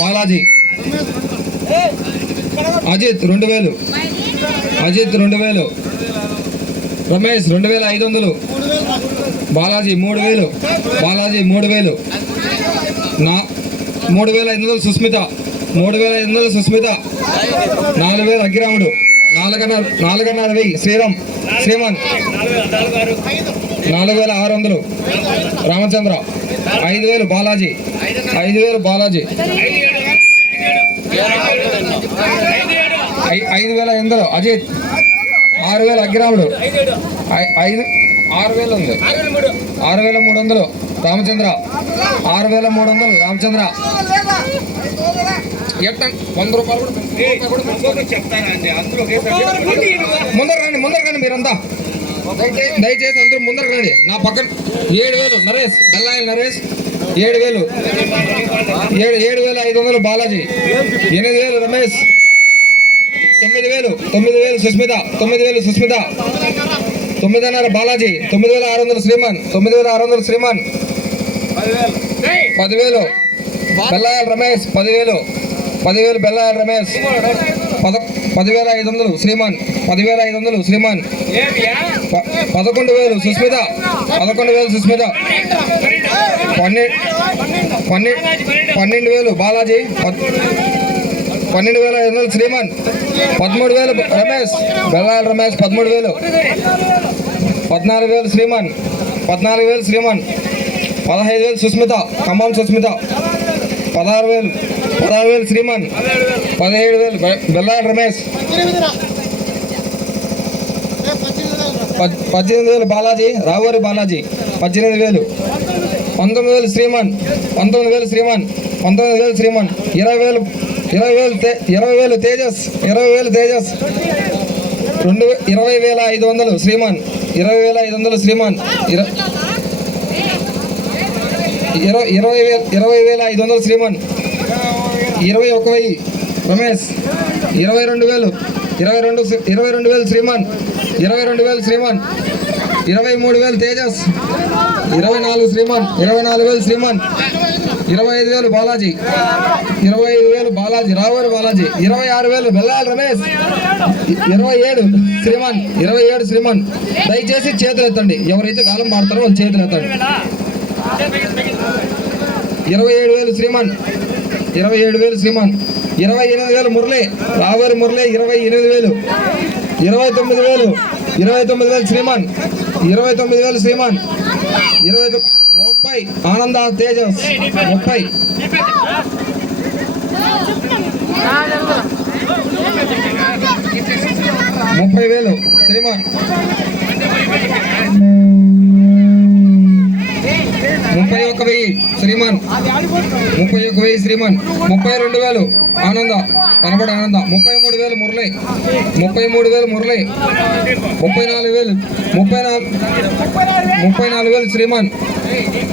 బాలాజీ. అజిత్ 2000, అజిత్ 2000, రమేష్ 2500, బాలాజీ 3000, బాలాజీ 3000, 3500 సుస్మిత, 3500 సుస్మిత, 4000 అగ్గిరాముడు, 4,500 శ్రీరామ్ శ్రీమాన్, 4600 రామచంద్ర, 5000 బాలాజీ, 5000 బాలాజీ, 5800 అజిత్, 6000 అగ్గిరాముడు, 6000 ఉంది, 6300 రామచంద్ర, 6300 రామచంద్ర. 100 రూపాయలు ముందర రండి మీరంతా, దయచేసి అందరూ ముందర రండి. నా పక్కన 7000 నరేష్, డల్లాయిల్ నరేష్ 7000, 7500 బాలాజీ, 8000 రమేష్, 9000 సుస్మిత, 9000 సుస్మిత, 9,500 బాలాజీ, 9,600 శ్రీమాన్, 9,600 శ్రీమాన్, 10,000 బెల్లాయల్ రమేష్, 10,000 బెల్లాయల్ రమేష్, 10,500 శ్రీమాన్, 10,500 శ్రీమాన్, 11,000 సుస్మిత, 11,000 సుస్మిత, 12,000 బాలాజీ, 12,500 శ్రీమాన్, 13,000 రమేష్, బెల్లాయల్ రమేష్ 13,000, 14,000 శ్రీమాన్, 14,000 శ్రీమాన్, 15,000 సుస్మిత, ఖమ్మం సుస్మిత, 16,000 శ్రీమాన్, 17,000 బెల్లాయల్ రమేష్, 18,000 బాలాజీ, రావూరి బాలాజీ 18,000, 19,000 శ్రీమాన్, 19,000 శ్రీమాన్, 19,000 శ్రీమాన్, 20,000 తేజస్, 20,000 తేజస్, 20,500 శ్రీమాన్, 20,500 శ్రీమాన్, 20,500 శ్రీమాన్, 21,000 రమేష్, 22,000 శ్రీమాన్, 22,000 శ్రీమాన్, 23,000 తేజస్, 24 శ్రీమాన్, 24,000 శ్రీమాన్, 25,000 బాలాజీ, 25,000 బాలాజీ, రావూరి బాలాజీ, 26,000 బెల్లాయల్ రమేష్, 27 శ్రీమాన్, 27 శ్రీమాన్. దయచేసి చేతులు ఎత్తండి, ఎవరైతే గాలం మాడతారో వాళ్ళు చేతులు ఎత్తండి. 27,000 శ్రీమాన్, 27,000 శ్రీమాన్, 28,000 మురళి, రావూరి మురళి 28,000, 29,000 శ్రీమాన్, 29,000 శ్రీమాన్, 30 ఆనంద తేజస్ 30, 30,000 శ్రీమాన్, 31,000 శ్రీమాన్, 31,000 శ్రీమాన్, 32,000 ఆనంద కనబడి ఆనంద, 33,000 మురళి, 33,000 మురళి, 34,000 శ్రీమాన్,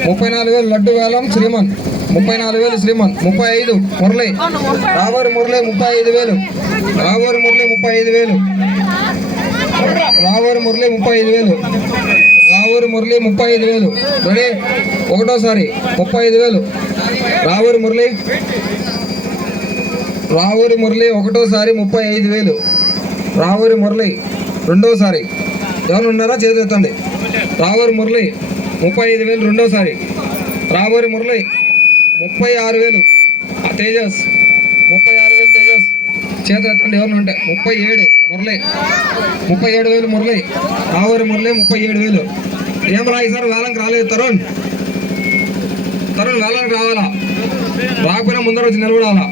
34,000 లడ్డు వేలం శ్రీమాన్, 34,000 శ్రీమాన్, 35 మురళి, రావూరి మురళి 35,000, రావూరి మురళి 35,000, రావూరి మురళి 35,000, రావూరి మురళి 35,000. రెడీ, ఒకటోసారి 35,000 రావూరి మురళి, రావూరి మురళి ఒకటోసారి 35,000, రావూరి మురళి రెండోసారి. ఎవరు ఉన్నారా చేతులు ఎత్తండి. రావూరి మురళి 35,000 రెండోసారి, రావూరి మురళి 36,000 తేజస్, 36,000 తేజస్ చేతులు ఎత్తండి ఎవరు ఉంటే. 37 మురళి, 37,000 మురళి, రావూరి మురళి 37,000. ఏం రా ఈసారి వేలంకి రాలేదు తరుణ్, వేలానికి రావాలా, రాకపోయినా ముందర వచ్చి నిలబడాలా.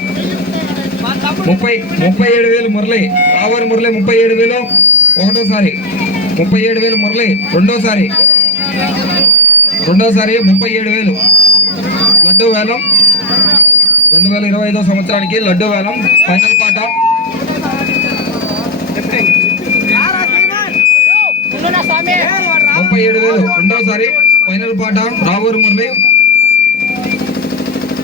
37,000 మురళి, రావూరి మురళి 37,000 ఒకటోసారి, 37,000 మురళి రెండోసారి 37,000 లడ్డు వేలం. 2025వ సంవత్సరానికి లడ్డు వేలం ఫైనల్ పాట. 37,000 రెండోసారి ఫైనల్ పాట. రావూరి మురళి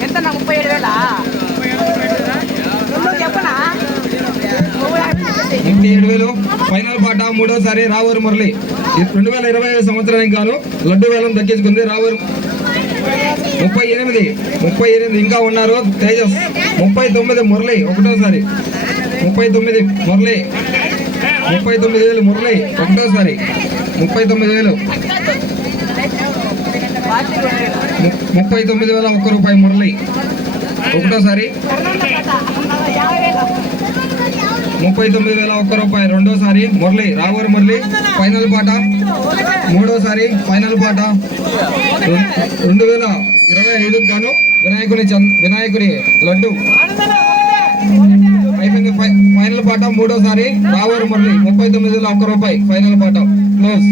37,000 ఫైనల్ పాట. మూడోసారి రావూరి మురళి. 2025 సంవత్సరానికి గాను లడ్డు వేలం దక్కించుకుంది రావూరి 38 ఇంకా ఉన్నారు. తేజస్ 39 మురళి ఒకటోసారి 39 మురళి 39,000 మురళి ఒకటోసారి 39,000 39,001 రూపాయి మురళి ఒకటోసారి 39,001 రూపాయి రెండోసారి మురళి రావూరు మురళి ఫైనల్ పాట మూడోసారి ఫైనల్ పాట 2025 గాను వినాయకుని లడ్డు అయిపోయింది. ఫైనల్ పాట మూడోసారి రావూరు మురళి 39,001 రూపాయి ఫైనల్ పాట క్లోజ్.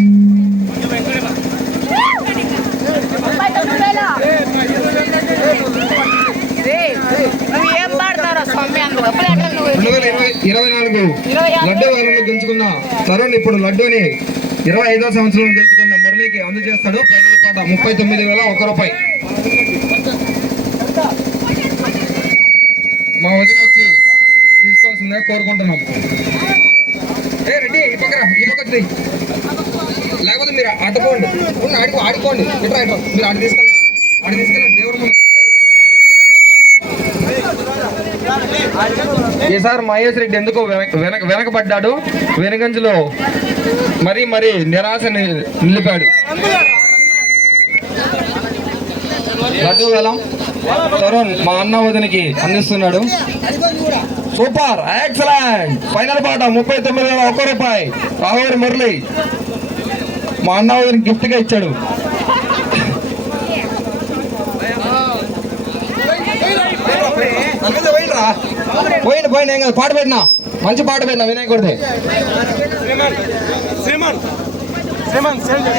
ఏం పాడతారో స్వామి 2024 లడ్డూ వేలంలో గెలుచుకున్న తరుణ్ ఇప్పుడు లడ్డూని 25వ సంవత్సరంలో గెలుచుకున్న మురళికి అందజేస్తాడు. ఫైనల్ పాట 39,001 రూపాయి. మా వదిన వచ్చి తీసుకోవాల్సిందిగా కోరుకుంటున్నాం. రెడ్డి ఈ పక్క వచ్చి లేకపోతే మీరు అడ్డుకోండి ఆడుకోండి ఇట్లా మీరు ఆడి తీసుకెళ్ళండి దేవుడు ముందు. ఈసారి మహేష్ రెడ్డి ఎందుకో వెనకబడ్డాడు. వెనుగంజలో మరీ నిరాశ నిలిపాడు. లడ్డు వేలం తరుణ్ మా అన్న వదినకి అందిస్తున్నాడు. Super excellent. ఫైనల్ పాట 39,001 రూపాయి రావూరు మురళి మా అన్న వదినకి గిఫ్ట్ గా ఇచ్చాడు. పోయింది ఏం కాదు. పాట పెట్టినా మంచి పాట పెట్టినా వినాయకుడిదే.